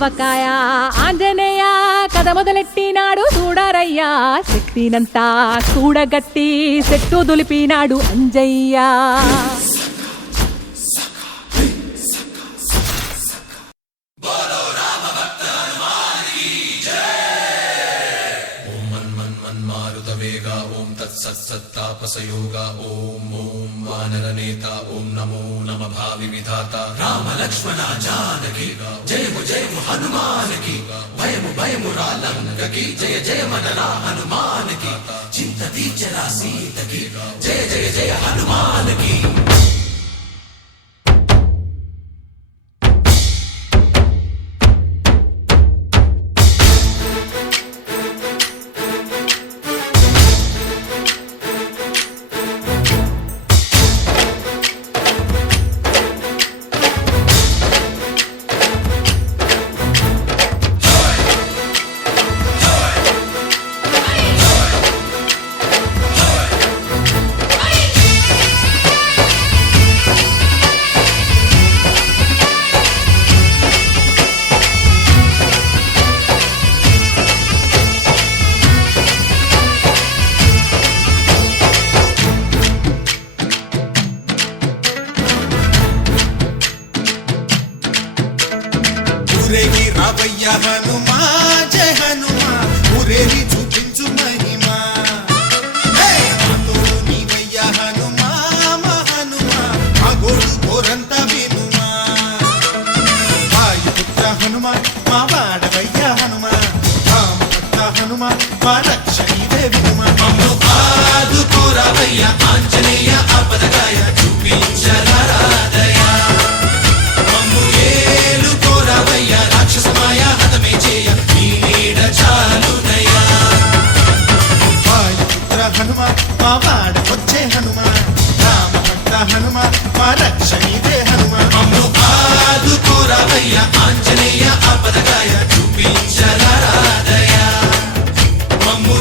ఆవకాయ ఆంజనేయ కథ మొదలెట్టినాడు చూడరయ్యా శక్తినంతా కూడగట్టి చెట్టు దులిపినాడు అంజయ్య ఓం తత్సత్తాపసయోగా ఓం ఓం వానరనేత ఓం నమో నమ భావి విధాత రామ లక్ష్మణ జానకి జయము జయము హనుమానకి భయము భయము రాలంకకి జయ జయ మనరా హనుమానకి చింత తీర్చరా సీతకి జయ జయ జయ హనుమానకి ఊరేగి రావయ్య హనుమా జయ హనుమా ఊరేగి చూపించు మహిమా తోడు నీవయ్య హనుమా మా హనుమా మా గోడు కోరంత వినుమా వాయుపుత్ర హనుమా మా వాడవయ్య హనుమా రామభక్త హనుమా మా రక్షణీవే వినుమా మమ్ము ఆదుకోరావయ్య ఆంజనేయ ఆపదగాయ చూపించరాదయ రాక్షసమాయ హతమే చేయ నీ నీడ చాలునయా వాయుపుత్ర హనుమ మా వాడ వచ్చే హనుమ రామభక్త హనుమ మా రక్షణీదే హనుమ మమ్ము ఆదుకోరావయ్య ఆంజనేయ ఆపదగాయ చూపించరాదయ మమ్ము